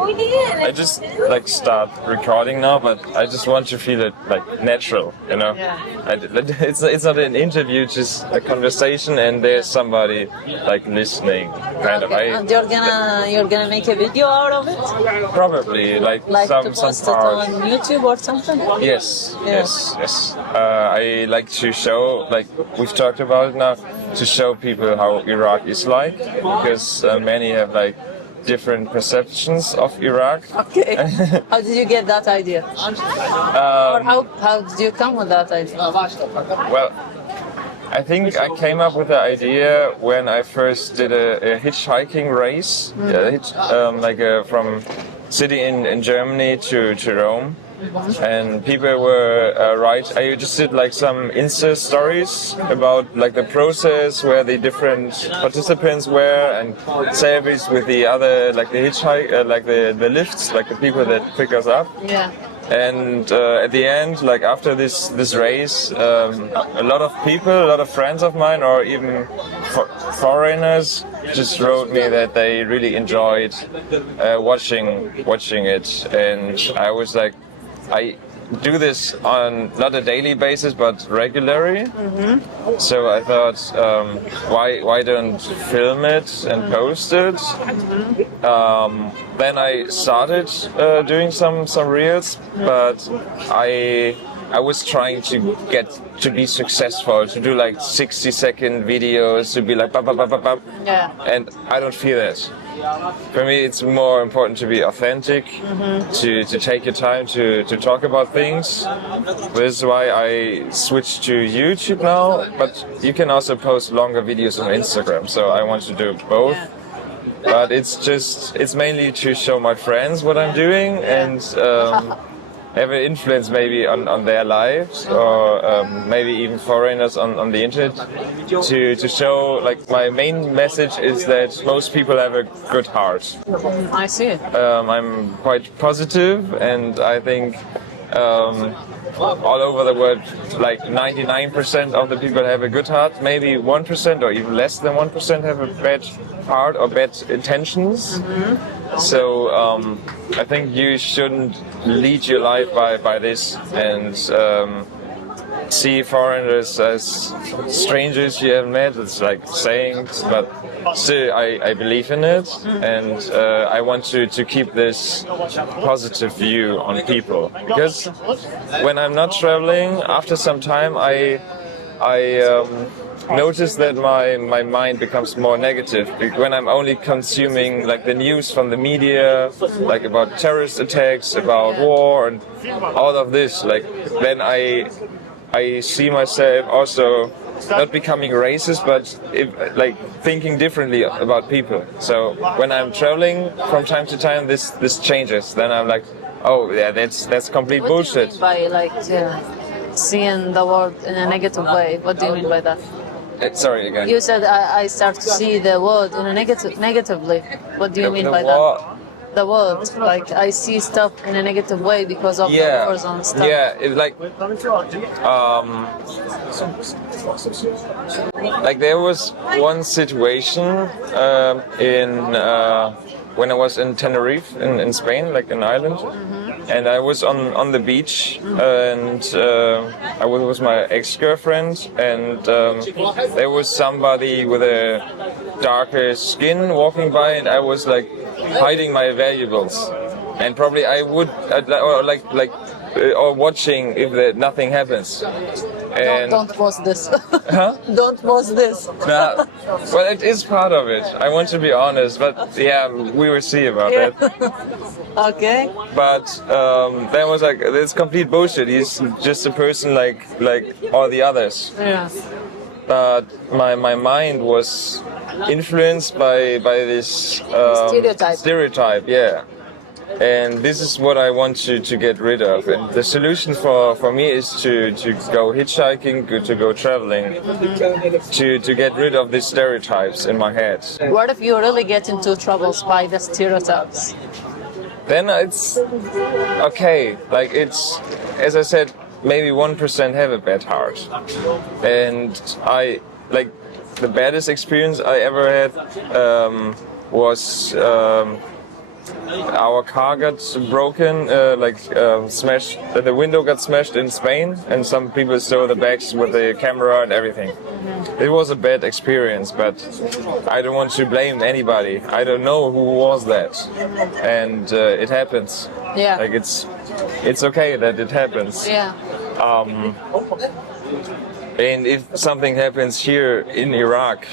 I just like start recording now, but I just want to feel it like natural, you know. It's not an interview, just a conversation, and there's somebody like listening, kind of. And you're gonna make a video out of it? Probably like to some post part. it on YouTube or something? Yes. I like to show, like we've talked about it now, to show people how Iraq is like, because many have like different perceptions of Iraq. Okay. How did you get that idea? Or how did you come with that idea? Well, I think I came up with the idea when I first did a hitchhiking race, from city in Germany to Rome. And people were I just did like some Insta stories about like the process, where the different participants were, and selfies with the other, like the hitchhike, like the lifts, like the people that pick us up. Yeah. And at the end, like after this race, a lot of people, a lot of friends of mine, or even foreigners, just wrote me that they really enjoyed watching it. And I was like, I do this on not a daily basis but regularly. Mm-hmm. So I thought, why don't film it and post it? Mm-hmm. Then I started doing some reels, but I was trying to get to be successful, to do like 60-second videos, to be like bam, bam, bam, bam, bam. Yeah. And I don't feel that. For me, it's more important to be authentic, to take your time to talk about things. This is why I switched to YouTube now, but you can also post longer videos on Instagram, so I want to do both. But it's mainly to show my friends what I'm doing and have an influence maybe on their lives, or maybe even foreigners on the internet, to show, like, my main message is that most people have a good heart. I see it. I'm quite positive, and I think all over the world, like 99% of the people have a good heart. Maybe 1% or even less than 1% have a bad heart or bad intentions. So I think you shouldn't lead your life by this, and see foreigners as strangers you haven't met. It's like saying, but still I believe in it, and I want to keep this positive view on people, because when I'm not traveling, after some time I notice that my mind becomes more negative when I'm only consuming like the news from the media, like about terrorist attacks, about war, and all of this. Like then I see myself also not becoming racist, but like thinking differently about people. So when I'm traveling, from time to time, this changes. Then I'm like, oh yeah, that's complete bullshit. What do you mean by like seeing the world in a negative way? What do you mean by that? Sorry again. You said I start to see the world in a negatively. What do you mean by that? The world, like I see stuff in a negative way because of the wars and stuff. Yeah, like there was one situation when I was in Tenerife in Spain, like an island. And I was on the beach, and I was with my ex-girlfriend, and there was somebody with a darker skin walking by, and I was like hiding my valuables, and probably I would or watching if nothing happens. And don't post this. Huh? Don't post this. Nah, well, it is part of it. I want to be honest, but yeah, we will see about that. Okay. But that was like, it's complete bullshit. He's just a person like all the others. Yeah. But my mind was influenced by this stereotype. Yeah. And this is what I want to get rid of. And the solution for me is to go hitchhiking, to go traveling, to get rid of these stereotypes in my head. What if you really get into troubles by the stereotypes? Then it's okay. Like it's, as I said, maybe 1% have a bad heart. And I, like, the baddest experience I ever had was our car got broken, smashed. The window got smashed in Spain, and some people stole the bags with the camera and everything. It was a bad experience, but I don't want to blame anybody. I don't know who was that, and it happens. Yeah. Like it's okay that it happens. Yeah. And if something happens here in Iraq,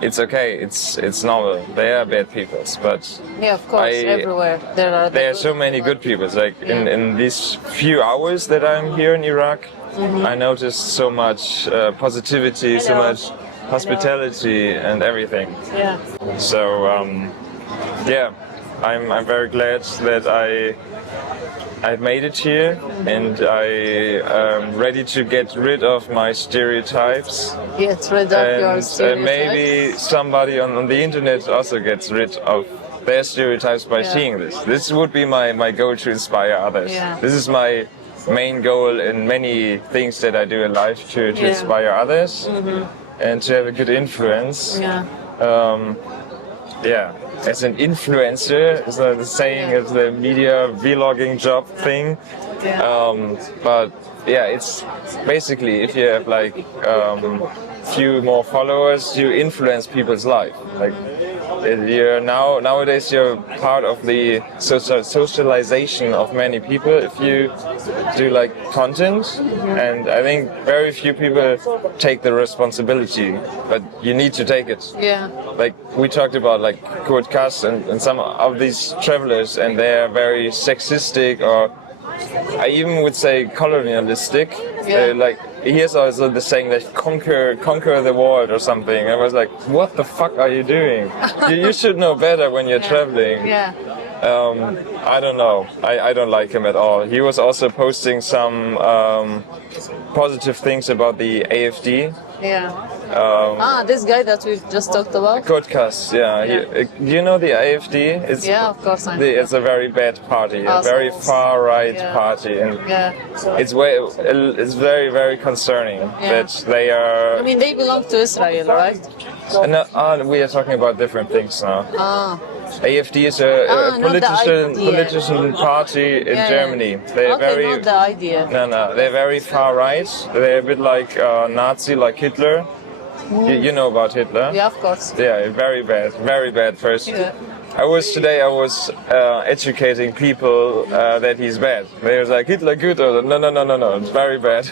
it's okay. It's normal. They are bad people, but Yeah, of course, everywhere there are so many good people. Like in these few hours that I'm here in Iraq, I noticed so much positivity, so much hospitality, and everything. Yeah. So yeah, I'm very glad that I made it here, and I'm ready to get rid of my stereotypes. Get rid of your And stereotypes. maybe somebody on the internet also gets rid of their stereotypes by seeing this. This would be my goal to inspire others. Yeah. This is my main goal in many things that I do in life, to inspire others and to have a good influence. Yeah. Yeah, as an influencer, is the saying of the media vlogging job thing. Yeah. But yeah, it's basically if you have like few more followers, you influence people's life. Like you're nowadays you're part of the socialization of many people if you do like content, and I think very few people take the responsibility, but you need to take it. Yeah. Like we talked about like Kurt Kass and some of these travelers, and they are very sexistic, or I even would say colonialistic. Yeah. Like here's also the saying that conquer the world or something. I was like, what the fuck are you doing? you should know better when you're traveling. Yeah. I don't know. I don't like him at all. He was also posting some positive things about the AFD. Yeah. This guy that we've just talked about. Podcast, yeah. Do you know the AFD? It's, Yeah, of course I know. It's a very bad party, a Awesome. very far right Yeah. party, and Yeah. it's very very concerning that they are. I mean, they belong to Israel, right? No, we are talking about different things now. AFD is a not the idea. politician party in Germany. They're Okay, very not the idea. no, they're very far right. They're a bit like Nazi, like Hitler. You know about Hitler? Yeah, of course. Yeah, very bad person. Yeah. I was educating people that he's bad. They was like, Hitler good, or no, it's very bad.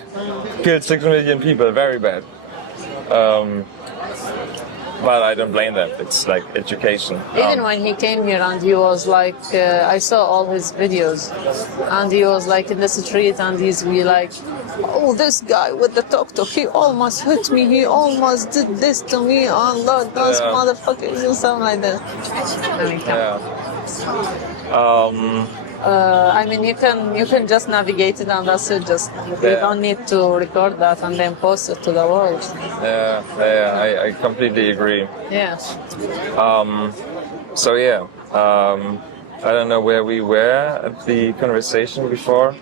Killed 6 million people, very bad. But I don't blame them. It's like education. Even when he came here and he was like, I saw all his videos, and he was like in the street and he's be like, oh, this guy with the tuk-tuk, he almost hit me, he almost did this to me, oh Lord, those motherfuckers, and something like that. I mean, you can just navigate it, and that's it. Just you don't need to record that and then post it to the world. I completely agree. Yeah. So yeah, I don't know where we were at the conversation before.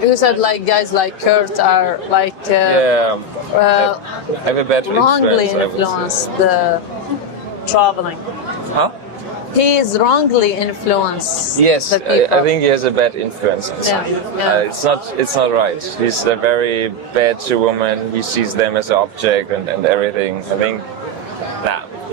You said like guys like Kurt are like have a bad wrongly influence, I would say. influenced the traveling. Huh? He is wrongly influenced. Yes, the people. I think he has a bad influence. Yeah. It's not right. He's a very bad to women. He sees them as an object and everything. I think,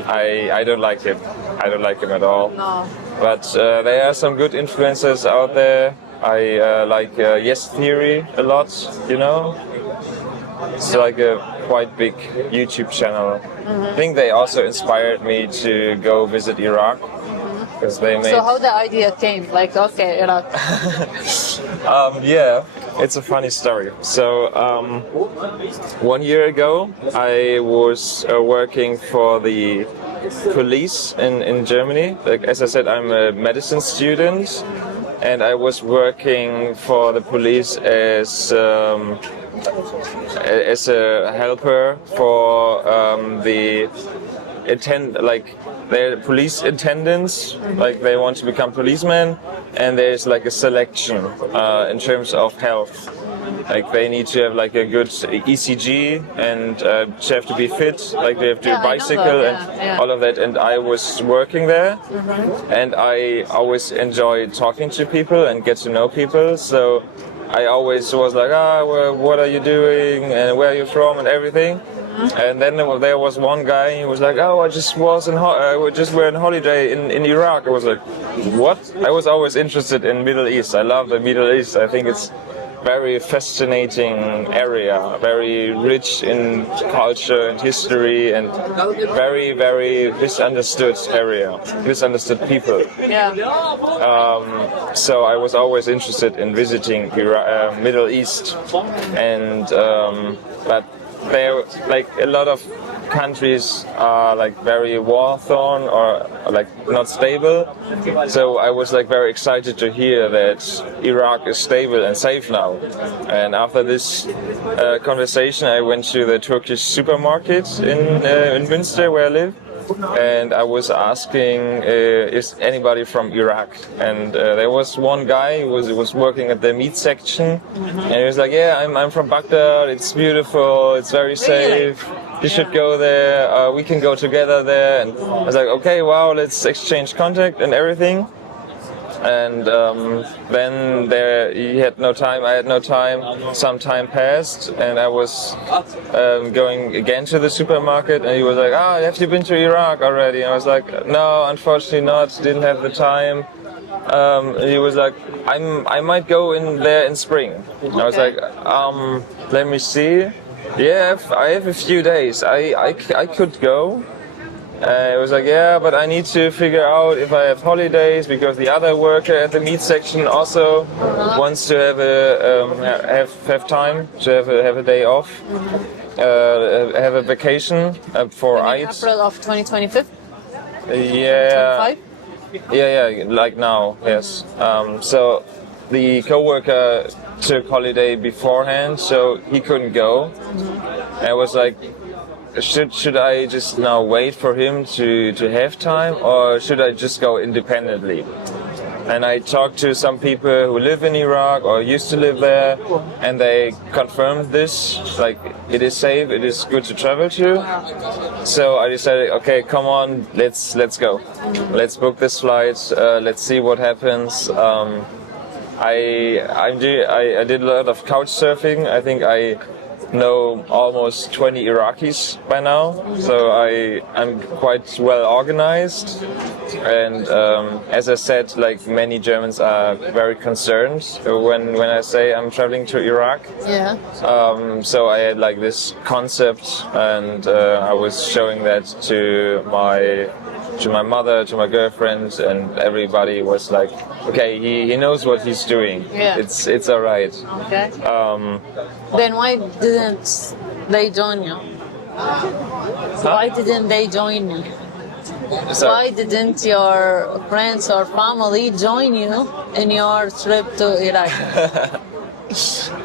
I don't like him. I don't like him at all. No. But there are some good influencers out there. I like Yes Theory a lot, you know? It's like a quite big YouTube channel. I think they also inspired me to go visit Iraq. Because they made... So how the idea came? Like, okay, Iraq. Yeah, it's a funny story. So 1 year ago, I was working for the police in Germany. Like, as I said, I'm a medicine student, and I was working for the police as a helper for the they're police attendants, like they want to become policemen, and there's like a selection in terms of health. Like they need to have like a good ECG and you have to be fit. Like they have to bicycle and all of that. And I was working there, and I always enjoy talking to people and get to know people. So I always was like, well, what are you doing and where are you from and everything. And then there was one guy. He was like, I just was just were on holiday in Iraq. I was like, what? I was always interested in Middle East. I love the Middle East. I think it's very fascinating area, very rich in culture and history, and very, very misunderstood area, misunderstood people. Yeah. So I was always interested in visiting Middle East, and but there, like a lot of countries are like very war-torn or like not stable. So I was like very excited to hear that Iraq is stable and safe now. And after this conversation, I went to the Turkish supermarket in Münster, where I live. And I was asking, is anybody from Iraq? And there was one guy who was working at the meat section, and he was like, yeah, I'm from Baghdad, it's beautiful, it's very safe, you should go there, we can go together there. And I was like, okay, wow, let's exchange contact and everything. And then he had no time, I had no time. Some time passed, and I was going again to the supermarket, and he was like, have you been to Iraq already? And I was like, no, unfortunately not, didn't have the time. And he was like, I might go in there in spring. And I was like, let me see. Yeah, I have a few days, I could go. It was like, yeah, but I need to figure out if I have holidays, because the other worker at the meat section also wants to have time to have a day off, have a vacation for Eid. April of 2025. Yeah. 25? Yeah, like now, yes. So the coworker took holiday beforehand, so he couldn't go. And I was like, should I just now wait for him to have time, or should I just go independently? And I talked to some people who live in Iraq or used to live there, and they confirmed this, like it is safe, it is good to travel to. So I decided, okay, come on, let's go. Let's book this flight, let's see what happens. I did a lot of couch surfing. I think I know almost 20 Iraqis by now, so I'm quite well organized. And as I said, like many Germans are very concerned when I say I'm traveling to Iraq. Yeah. So I had like this concept, and I was showing that to my mother, to my girlfriend, and everybody was like, okay, he knows what he's doing. Yeah. It's all right. Okay. Then why didn't they join you? Why didn't they join you? So, Why didn't your friends or family join you in your trip to Iraq?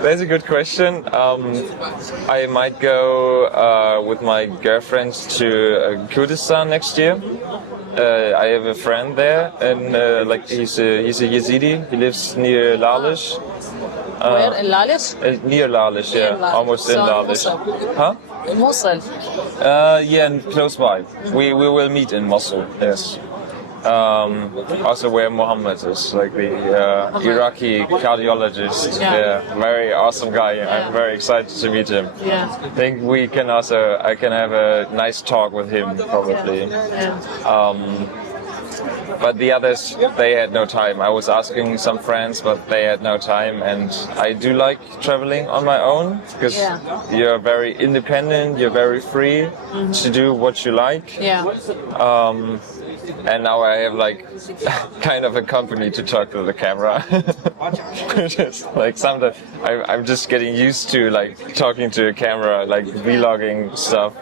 that's a good question. I might go with my girlfriend to Kurdistan next year. I have a friend there, and like he's a Yazidi. He lives near Lalish. Where? In Lalish? Near Lalish, yeah, Lalish. almost So in in Lalish. Mosul. Huh? Mosul. Yeah, and close by. We will meet in Mosul. Yes. Also where Mohammed is, like the Iraqi cardiologist. Yeah. Very awesome guy. I'm very excited to meet him. Yeah. I think I can have a nice talk with him probably. Yeah. But the others, they had no time. I was asking some friends, but they had no time. And I do like traveling on my own, because you're very independent, you're very free to do what you like. Yeah. And now I have like kind of a company to talk to the camera. Just like sometimes I'm just getting used to like talking to a camera, like vlogging stuff.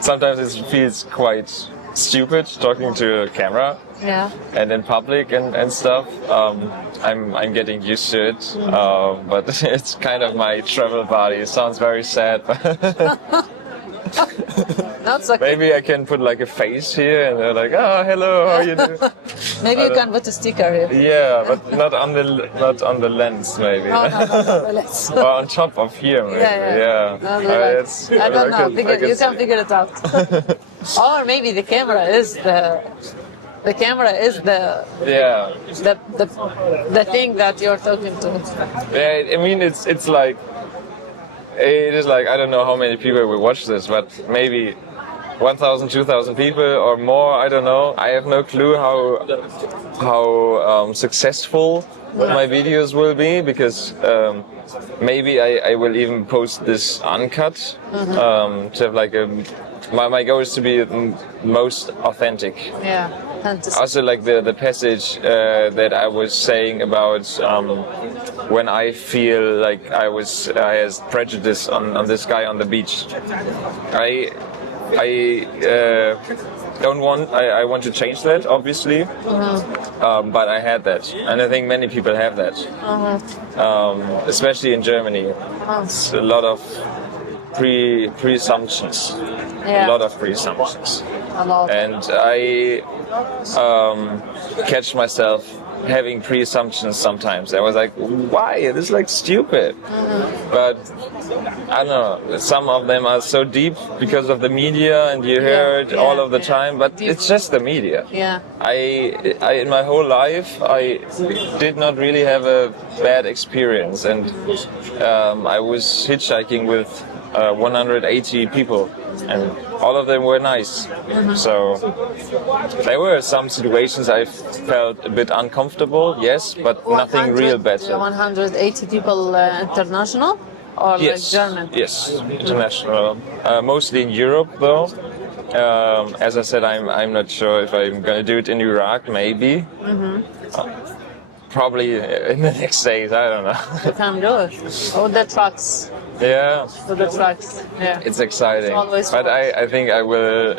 Sometimes it feels quite stupid talking to a camera. Yeah. And in public and stuff. I'm getting used to it, but it's kind of my travel body. It sounds very sad. That's okay. Maybe I can put like a face here, and they're like, "Oh, hello, how you doing?" Maybe you can put a sticker here. Yeah, but not on the lens, maybe. No, let's. Or on top of here, maybe. Yeah. No, I don't know. You can figure it out. Or maybe the camera is the Yeah. the thing that you're talking to. Yeah, I mean, it's like, it is like, I don't know how many people will watch this, but maybe 1,000, 2,000 people or more. I don't know. I have no clue how successful my videos will be, because maybe I will even post this uncut to have like my goal is to be most authentic. Yeah. Fantastic. Also, like the passage that I was saying about when I feel like I has prejudice on this guy on the beach. I don't want. I want to change that, obviously, but I had that, and I think many people have that, especially in Germany. It's a lot of presumptions. Yeah. A lot of presumptions. A lot. And I catch myself having pre-assumptions sometimes. I was like, why? This is like stupid. But I don't know, some of them are so deep because of the media, and you hear it all of the time, but it's just the media. Yeah. I in my whole life, I did not really have a bad experience, and I was hitchhiking with 180 people, and all of them were nice. So there were some situations I felt a bit uncomfortable, yes, but nothing real better. 180 people international or like German? Yes, international. Mostly in Europe, though. As I said, I'm not sure if I'm going to do it in Iraq, maybe. Probably in the next days, I don't know. You can do it. Oh, the trucks. Yeah. To the trucks. Yeah. It's exciting. It's always but fun. I think I will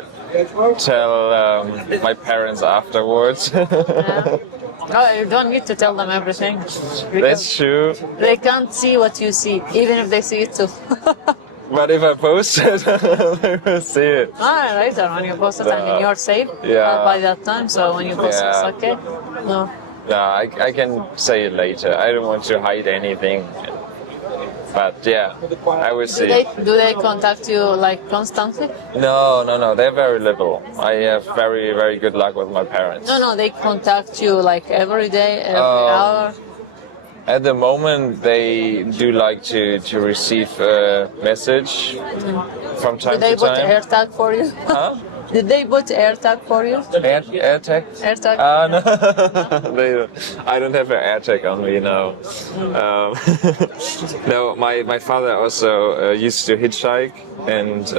tell my parents afterwards. Yeah. No, you don't need to tell them everything. That's true. They can't see what you see, even if they see it too. But if I post it, they will see it. Later when you post it, I mean, you're safe by that time, so when you post it, it's okay. No. Yeah, I can say it later. I don't want to hide anything. But yeah, I will see. Do they contact you like constantly? No. They're very liberal. I have very, very good luck with my parents. No, they contact you like every day, every hour. At the moment, they do like to receive a message from time to time. Did they put AirTag for you? Huh? Did they put AirTag for you? AirTag? AirTag? No. I don't have an AirTag on me now. No, my father also used to hitchhike, and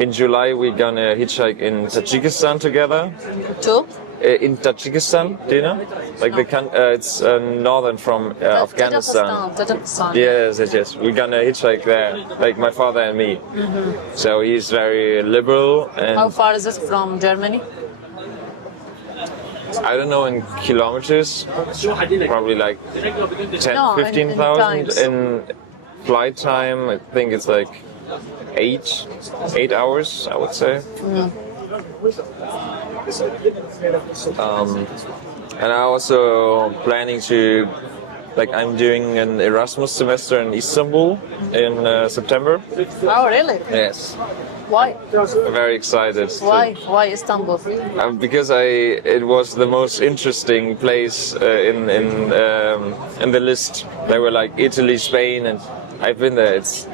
in July we're gonna hitchhike in Tajikistan together. Two? In Tajikistan, do you know? Like it's northern from Afghanistan. Tajikistan. Yes. We're gonna hitchhike there, like my father and me. So he's very liberal. And How far is it from Germany? I don't know in kilometers, probably like 10, 15,000 in flight time. I think it's like 8 hours, I would say. And I'm also planning to, I'm doing an Erasmus semester in Istanbul in September. Oh, really? Yes. Why? I'm very excited. Why? Why Istanbul? Because it was the most interesting place in the list. They were like Italy, Spain, and I've been there. It's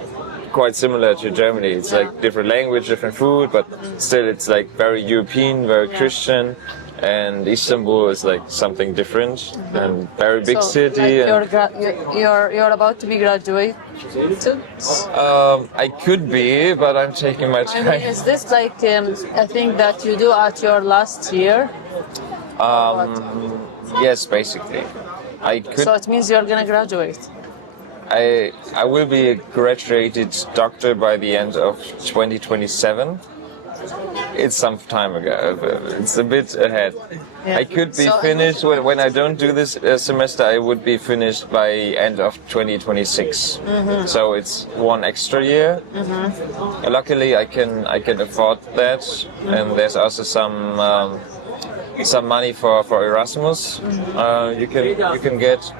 quite similar to Germany. It's like different language, different food, but still it's like very European, very Christian. And Istanbul is like something different and very big city. You're about to be graduated too? I could be, but I'm taking my time. I mean, is this like a thing that you do at your last year? Yes, basically. I could. So it means you're gonna graduate. I will be a graduated doctor by the end of 2027. it's some time ago. It's a bit ahead. Yeah. I could be So- finished when I don't do this semester. I would be finished by end of 2026. So it's one extra year. Luckily, I can afford that, and there's also some money for Erasmus. You can get,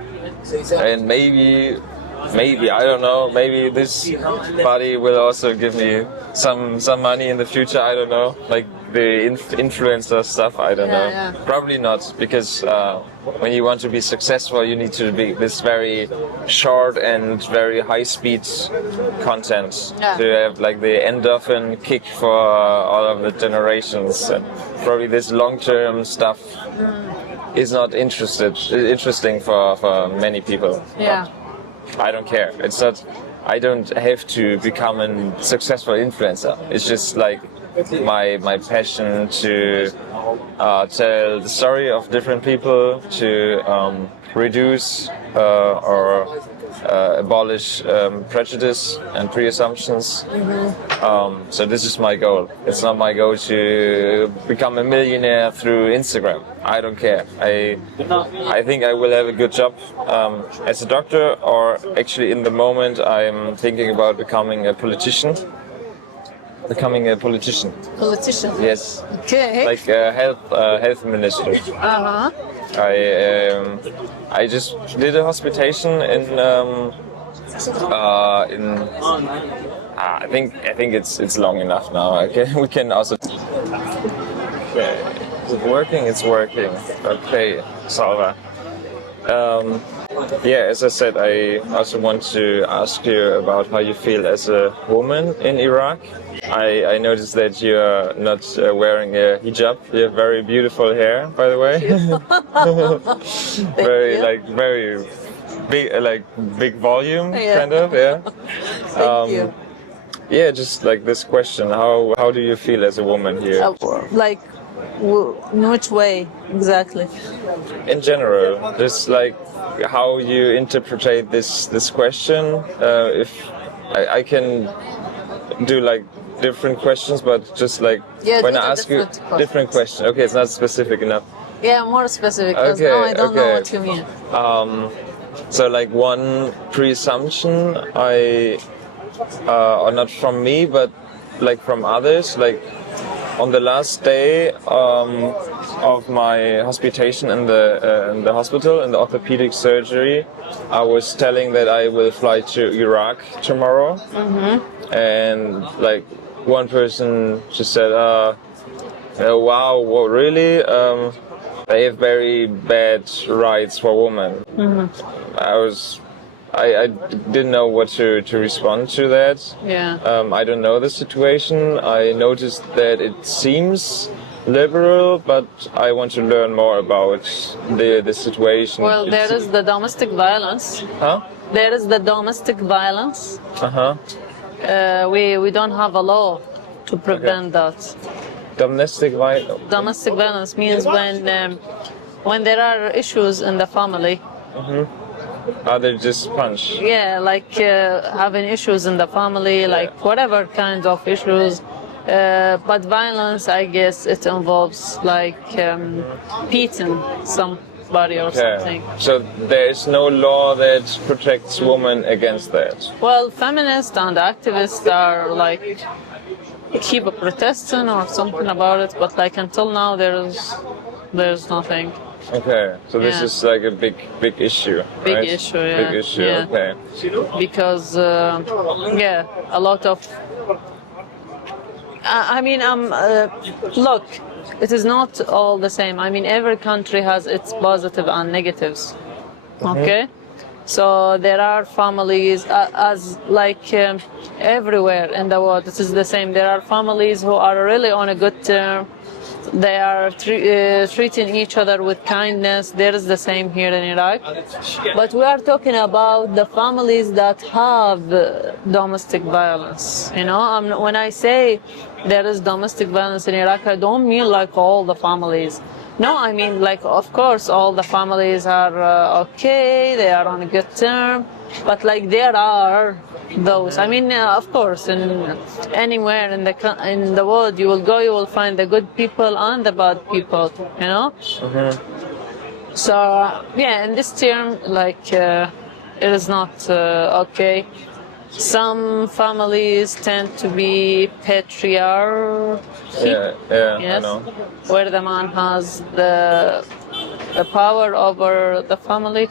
and maybe I don't know. Maybe this body will also give me some money in the future. I don't know, like the influencer stuff. I don't know. Yeah. Probably not, because when you want to be successful, you need to be this very short and very high-speed content Yeah. to have like the endorphin kick for all of the generations. And probably this long-term stuff is not interesting for many people. Yeah. I don't care. It's not. I don't have to become a successful influencer. It's just like my passion to tell the story of different people, to reduce or abolish prejudice and pre-assumptions. So this is my goal. It's not my goal to become a millionaire through Instagram. I don't care. I think I will have a good job as a doctor, or actually in the moment I'm thinking about becoming a politician. Politician. Yes, Okay. like a health minister. Uh-huh. I just did a hospitation I think it's long enough now. Okay, we can also. Okay. It's working. It's working. Okay, Salwa. Yeah, as I said, I also want to ask you about how you feel as a woman in Iraq. I noticed that you are not wearing a hijab. You have very beautiful hair, by the way. Very big volume, Yeah. kind of. Yeah. Thank you. Yeah, just like this question: how do you feel as a woman here? Like, in which way exactly? In general, just like how you interpret this question. If I can do like different questions, but just like Yeah, when do I the ask you different different questions. Okay, it's not specific enough. Yeah, more specific, because Okay, now I don't know okay. what you mean. So like one presumption or not from me, but like from others, like on the last day of my hospitation in the hospital, in the orthopedic surgery, I was telling that I will fly to Iraq tomorrow, and like one person just said, "Wow, what, really? They have very bad rights for women." I didn't know what to respond to that. Yeah. I don't know the situation. I noticed that it seems liberal, but I want to learn more about the situation. Well, there is the domestic violence. Huh? There is the domestic violence. Uh-huh. We don't have a law to prevent that. Domestic violence. Domestic violence means when there are issues in the family. They just punch. Yeah, like having issues in the family, like whatever kind of issues. But violence, I guess, it involves like beating somebody or something. So there is no law that protects women against that. Well, feminists and activists are like keep protesting or something about it, but like until now there's nothing. Okay, so this Yeah. is like a big issue. Big right? issue, yeah. Big issue. Yeah. Okay. Because a lot of look, it is not all the same. I mean, every country has its positive and negatives. Okay, so there are families as like everywhere in the world. It is the same. There are families who are really on a good term. They are treating each other with kindness. There is the same here in Iraq. But we are talking about the families that have domestic violence. You know, when I say there is domestic violence in Iraq, I don't mean like all the families. No, I mean like, of course, all the families are okay. They are on a good term. But like there are those. I mean, of course, anywhere in the world you will go, you will find the good people and the bad people. You know. So yeah, in this term, like it is not okay. Some families tend to be patriarchy. I know. Where the man has the power over the family.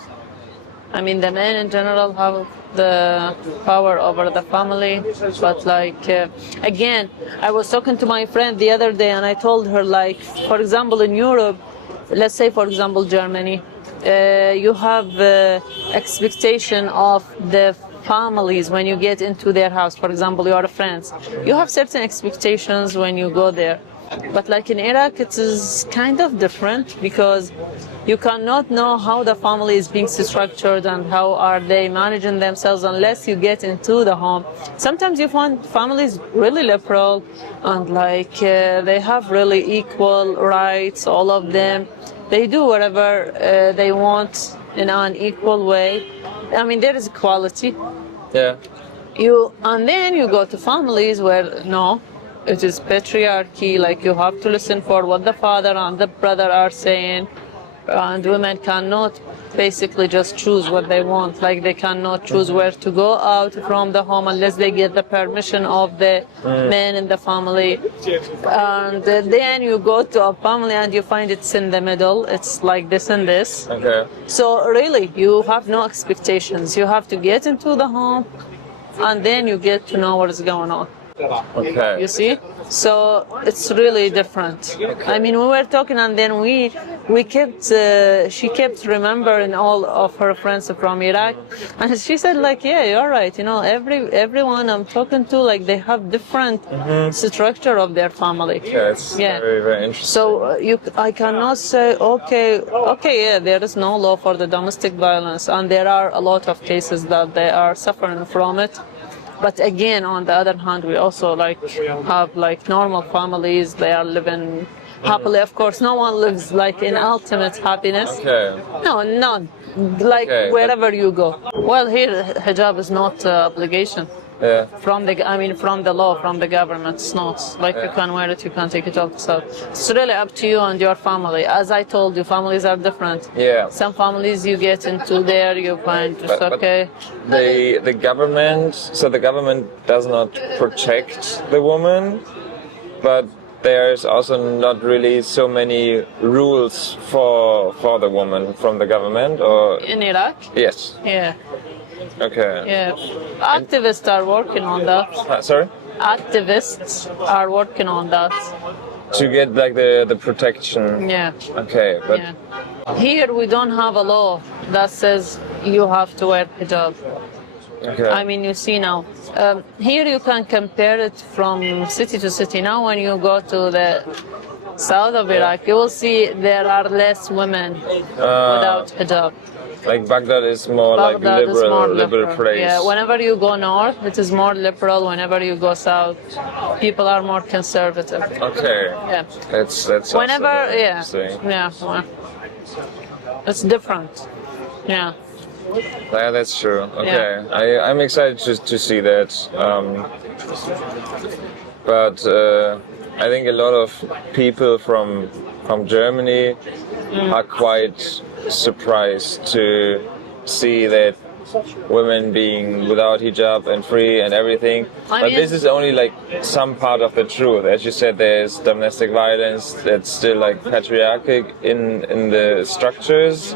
I mean, the men in general have the power over the family. But like, again, I was talking to my friend the other day and I told her, like, for example, in Europe, let's say, for example, Germany, you have expectation of the families when you get into their house. For example, you are friends. You have certain expectations when you go there. But like in Iraq, it is kind of different because you cannot know how the family is being structured and how are they managing themselves unless you get into the home. Sometimes you find families really liberal and like they have really equal rights, all of them. They do whatever they want in an equal way. I mean, there is equality. Yeah. And then you go to families where no, it is patriarchy. Like you have to listen for what the father and the brother are saying, and women cannot basically just choose what they want. Like they cannot choose where to go out from the home unless they get the permission of the men in the family. And then you go to a family and you find it's in the middle. It's like this and this. Okay. So really, you have no expectations. You have to get into the home and then you get to know what is going on. Okay. You see? So it's really different. Okay. I mean, we were talking and then we kept, she kept remembering all of her friends from Iraq. And she said like, yeah, you're right. You know, everyone I'm talking to, like they have different structure of their family. Yeah, it's very, very interesting. So I cannot say, okay, yeah, there is no law for the domestic violence. And there are a lot of cases that they are suffering from it. But again, on the other hand, we also like have like normal families. They are living happily. Of course, no one lives like in ultimate happiness. Okay. No, none. Like wherever you go. Well, here hijab is not obligation. Yeah. From the law, from the government. It's not like you can wear it, you can take it off. So it's really up to you and your family. As I told you, families are different. Yeah. Some families you get into there, you find just okay. The government does not protect the woman, but there's also not really so many rules for the woman from the government, or In Iraq? yes. Yeah. Okay. Yeah. Activists are working on that. Sorry? Activists are working on that. To get like the protection. Yeah. Okay, but Yeah. Here we don't have a law that says you have to wear hijab. okay. I mean, you see now. Here you can compare it from city to city. Now when you go to the south of Iraq, you will see there are less women without hijab. Like Baghdad is more Baghdad like is more liberal place. Yeah, whenever you go north, it is more liberal. Whenever you go south, people are more conservative. Okay. Yeah. That's Whenever, also very yeah, interesting. yeah, well, it's different. Yeah. Yeah, that's true. Okay, I'm excited to see that. But I think a lot of people from Germany are quite surprised to see that women being without hijab and free and everything. But this is only like some part of the truth. As you said, there's domestic violence that's still like patriarchal in the structures.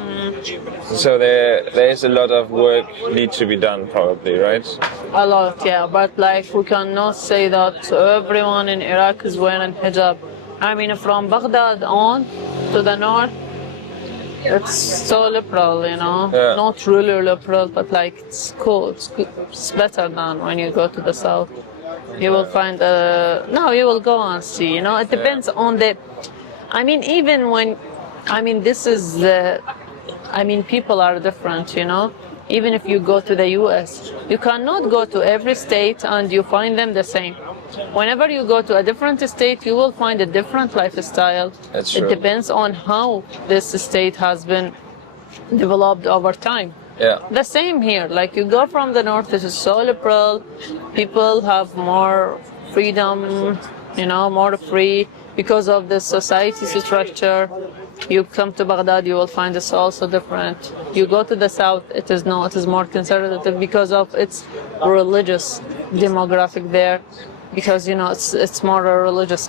So there is a lot of work need to be done probably, right? A lot, yeah. But like we cannot say that everyone in Iraq is wearing hijab. I mean, from Baghdad on to the north, it's so liberal, you know. Yeah. Not really liberal, but like it's cool. It's good. It's better than when you go to the south. You will find no, you will go and see. You know, it depends on the. I mean, even when, I mean, this is. I mean, people are different, you know. Even if you go to the U.S., you cannot go to every state and you find them the same. Whenever you go to a different state, you will find a different lifestyle. That's true. It depends on how this state has been developed over time. Yeah. The same here. Like you go from the north, this is so liberal. People have more freedom, more free because of the society structure. You come to Baghdad, you will find it's also different. You go to the south, it is more conservative because of its religious demographic there. Because it's more religious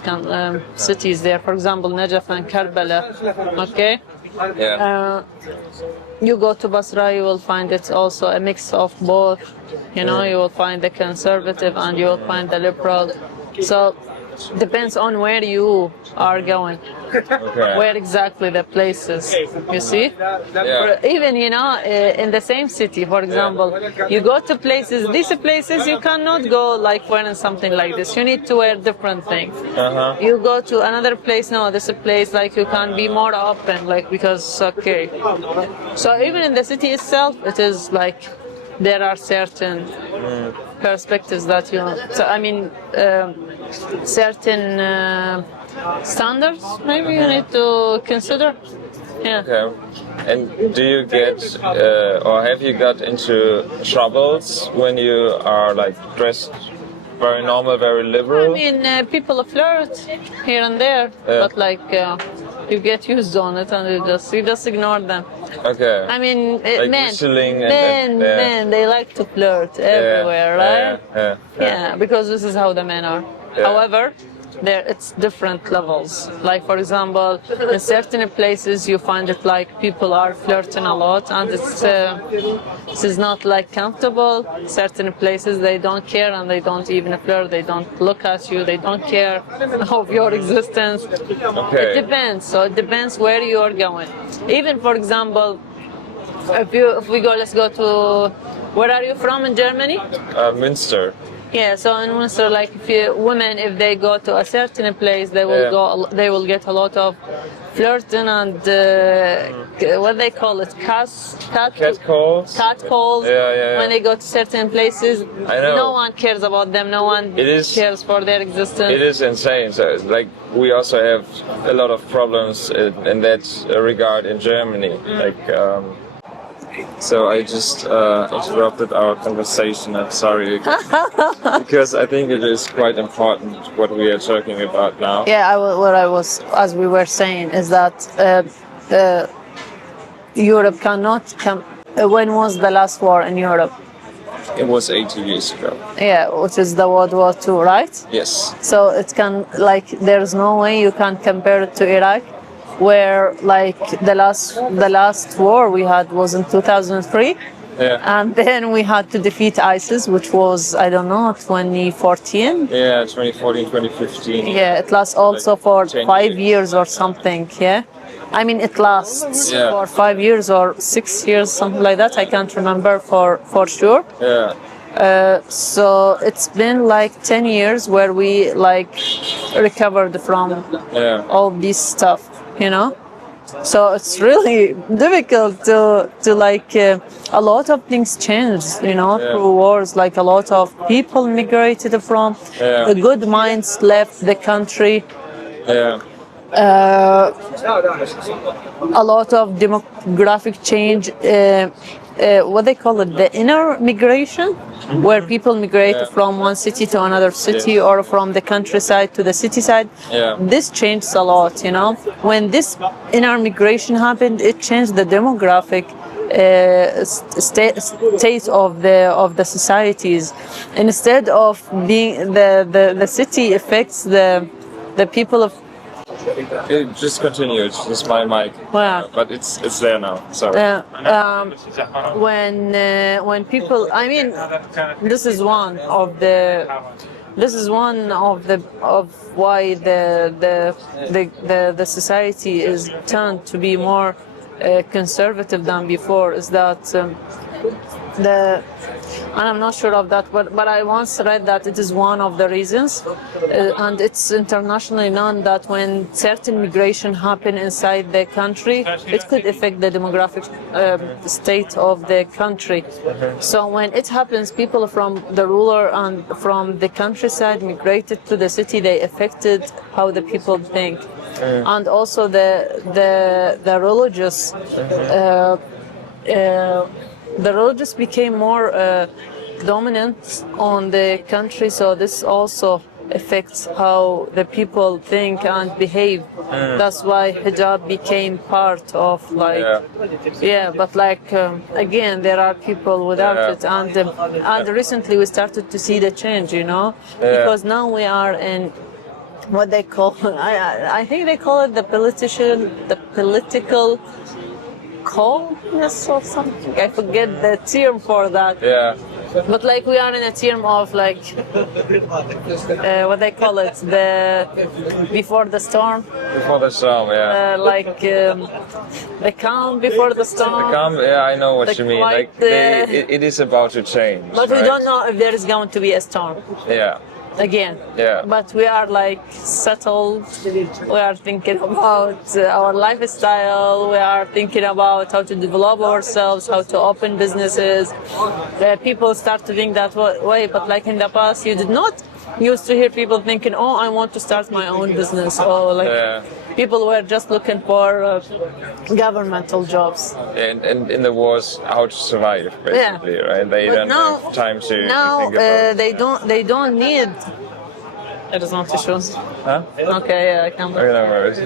cities there. For example, Najaf and Karbala. Okay. Yeah. You go to Basra, you will find it's also a mix of both. You will find the conservative and you will find the liberal. So depends on where you are going. Okay. Where exactly the places, you see? Yeah. Even, in the same city, for example, you go to these places you cannot go like wearing something like this. You need to wear different things. Uh-huh. You go to another place, no, this is a place like you can be more open, like because, okay. So even in the city itself, it is like there are certain perspectives that certain standards maybe you need to consider. Yeah. Okay. And do you get, or have you got into troubles when you are like dressed very normal, very liberal? I mean, people flirt here and there, but you get used on it and you just ignore them. Okay. I mean, like men, they like to flirt everywhere, right? Yeah, because this is how the men are. Yeah. However, it's different levels. Like, for example, in certain places you find it like people are flirting a lot and this is not like comfortable. Certain places they don't care and they don't even flirt, they don't look at you, they don't care of your existence. Okay. It depends. So it depends where you are going. Even, for example, let's go to, where are you from in Germany? Münster. Yeah, so in Munster, like women, if they go to a certain place, they will get a lot of flirting and what they call it, Catcalls. Catcalls. Yeah. When they go to certain places, I know. no one cares about them. No one cares for their existence. It is insane. So, like, we also have a lot of problems in that regard in Germany. Like. So I just interrupted our conversation. I'm sorry, because I think it is quite important what we are talking about now. Yeah, as we were saying, is that Europe cannot come. When was the last war in Europe? It was 80 years ago. Yeah, which is the World War II, right? Yes. So it can, there's no way you can compare it to Iraq, where the last war we had was in 2003. Yeah. And then we had to defeat ISIS, which was, I don't know, 2014? Yeah, 2014, 2015. Yeah, it lasts also for 5 years. years or something, yeah? I mean, it lasts for 5 years or 6 years, something like that. I can't remember for sure. Yeah. So it's been 10 years where we recovered from all this stuff, So it's really difficult to a lot of things changed, through wars. A lot of people migrated from. The good minds left the country. Yeah. A lot of demographic change. What they call it, the inner migration, where people migrate from one city to another city or from the countryside to the city side. Yeah. This changed a lot, When this inner migration happened, it changed the demographic state of the societies. Instead of being the city affects the people of. It just continued. It's just my mic. Wow. But it's there now. Sorry. When people, I mean, this is one of why the society is turned to be more conservative than before. Is that and I'm not sure of that, but I once read that it is one of the reasons, and it's internationally known that when certain migration happen inside the country, it could affect the demographic state of the country. So when it happens, people from the rural and from the countryside migrated to the city, they affected how the people think, and also the religious. the religious became more dominant on the country, so this also affects how the people think and behave. That's why hijab became part of like, but like again, there are people without it, and recently we started to see the change, because now we are in what they call, I think they call it the political coldness or something. I forget the term for that. Yeah. But like we are in a term of like what they call it, the before the storm. Before the storm, yeah. Like the calm before the storm. The calm, yeah, I know what you mean. Like it is about to change. But we don't know if there is going to be a storm. Yeah. Again. Yeah. But we are like settled. We are thinking about our lifestyle. We are thinking about how to develop ourselves, how to open businesses. People start to think that way, but like in the past, you did not used to hear people thinking, "Oh, I want to start my own business," or like people were just looking for governmental jobs. And in the wars, how to survive, basically, right? They But don't have time to think about they don't need. It is not tissues. Huh? Okay, yeah, I can. Okay, no worries.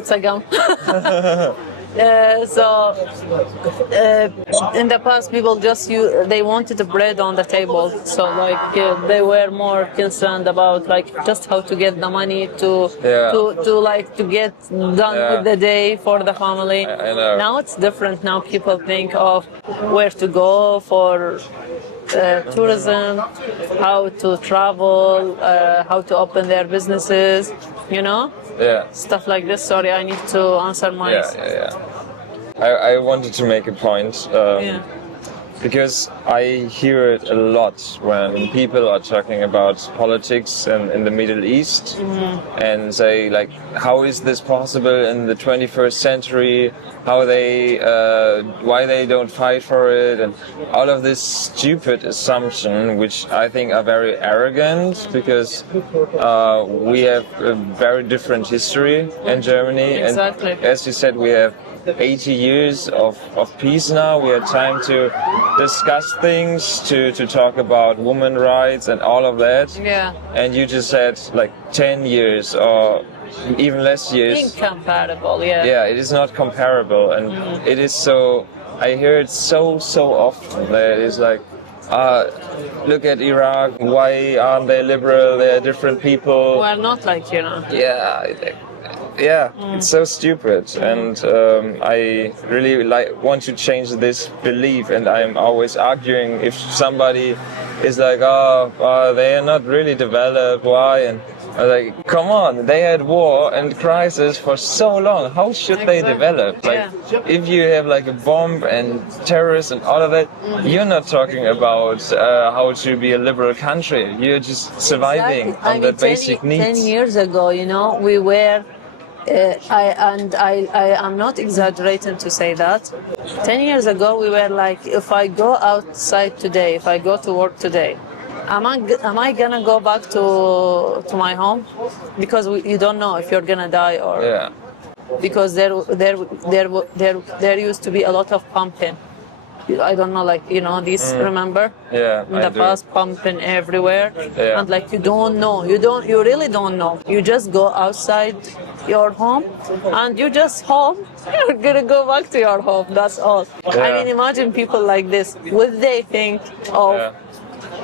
It's a gum. In the past, people just they wanted the bread on the table, so like they were more concerned about like just how to get the money to get done with the day for the family. I know. Now it's different. Now people think of where to go for tourism, how to travel, how to open their businesses, stuff like this. Sorry, I need to answer my. I wanted to make a point because I hear it a lot when people are talking about politics in the Middle East and say like, how is this possible in the 21st century? How why they don't fight for it, and all of this stupid assumption, which I think are very arrogant because we have a very different history in Germany. Exactly. And as you said, we have 80 years of peace now. We had time to discuss things, to talk about women rights and all of that. Yeah. And you just said like 10 years or even less years. Incomparable, yeah. Yeah, it is not comparable, and it is so. I hear it so often that it's like, look at Iraq. Why aren't they liberal? They're different people. Well, not like Yeah, it's so stupid, and I really want to change this belief. And I'm always arguing if somebody is like, they are not really developed. Why? And I'm like, come on, they had war and crisis for so long. How should they develop? Like, if you have like a bomb and terrorists and all of that, you're not talking about how to be a liberal country. You're just surviving on the basic needs. 10 years ago, we were. I am not exaggerating to say that. 10 years ago, we were like, if I go outside today, if I go to work today, am I gonna go back to my home? Because you don't know if you're gonna die or. Yeah. Because there used to be a lot of pumping. I don't know, like, these, remember? Yeah, in the past, pumping everywhere. Yeah. And like, you you really don't know. You just go outside your home and you just home. You're gonna go back to your home, that's all. Yeah. I mean, imagine people like this. Would they think of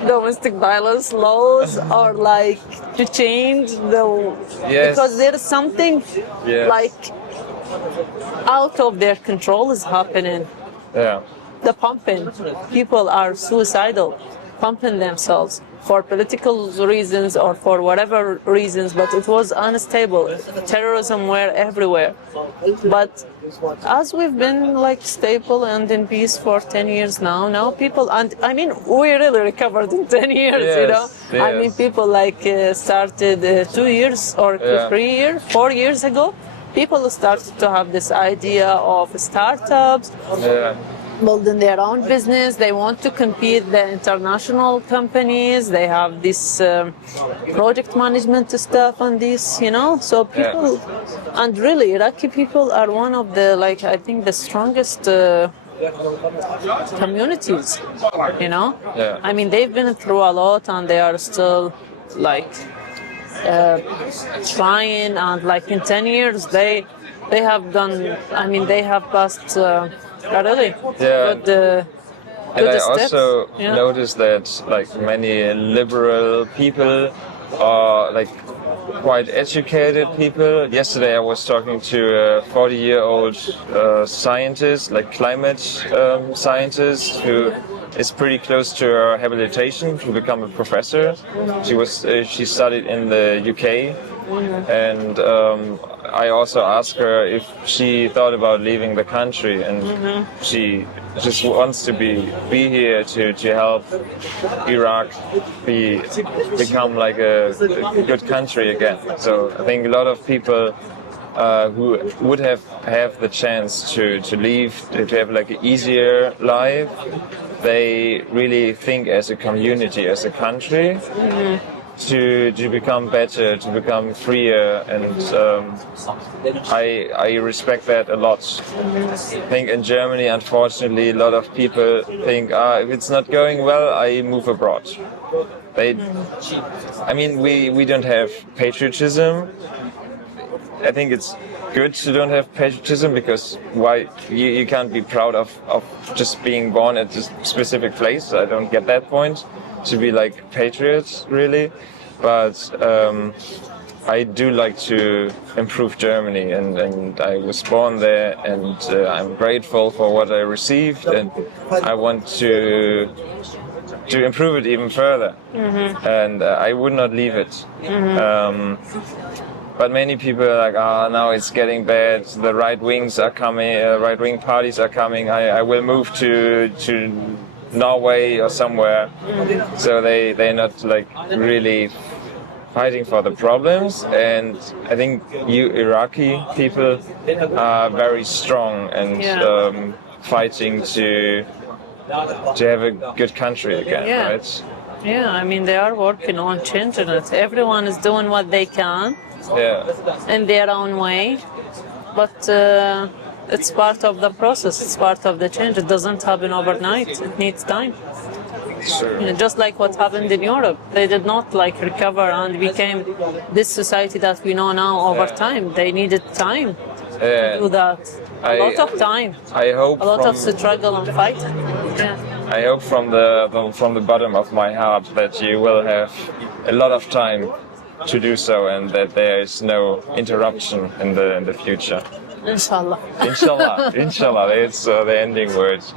domestic violence laws or like to change because there's something like out of their control is happening. Yeah. The pumping, people are suicidal, pumping themselves for political reasons or for whatever reasons, but it was unstable. Terrorism were everywhere. But as we've been like stable and in peace for 10 years now people, and I mean, we really recovered in 10 years, Yes. I mean, people like started 2 years or 4 years ago, people started to have this idea of startups. Building their own business, they want to compete the international companies. They have this project management stuff and this, So people, and really, Iraqi people are one of the I think the strongest communities, you know? Yeah. I mean, they've been through a lot and they are still like trying, and like in 10 years they have done, I mean, they have passed a really good And I steps. also Yeah. noticed that like many liberal people are like quite educated people. Yesterday I was talking to a 40-year-old scientist, like climate scientist, who is pretty close to her habilitation to become a professor. She studied in the UK, and I also asked her if she thought about leaving the country, and she just wants to be here to help Iraq become like a good country again. So I think a lot of people who would have the chance to leave, to have like an easier life, they really think as a community, as a country, to become better, to become freer, and I respect that a lot. I think in Germany, unfortunately, a lot of people think, if it's not going well, I move abroad. I mean, we don't have patriotism. I think it's good to don't have patriotism, because why you can't be proud of just being born at a specific place. I don't get that point, to be like patriots really, but I do like to improve Germany, and I was born there, and I'm grateful for what I received, and I want to improve it even further, and I would not leave it. But many people are like, now it's getting bad. The right wings are coming. Right wing parties are coming. I will move to Norway or somewhere. So they're not like really fighting for the problems. And I think you Iraqi people are very strong and fighting to have a good country again, right? Yeah, I mean, they are working on changing it. Everyone is doing what they can. In their own way, but it's part of the process, it's part of the change. It doesn't happen overnight, it needs time. Sure. You know, just like what happened in Europe, they did not like recover and became this society that we know now over time. They needed time to do that. A lot of time. I hope a lot of struggle and fight. I hope from the bottom of my heart that you will have a lot of time to do so, and that there is no interruption in the future. Inshallah. Inshallah. Inshallah. It's the ending words.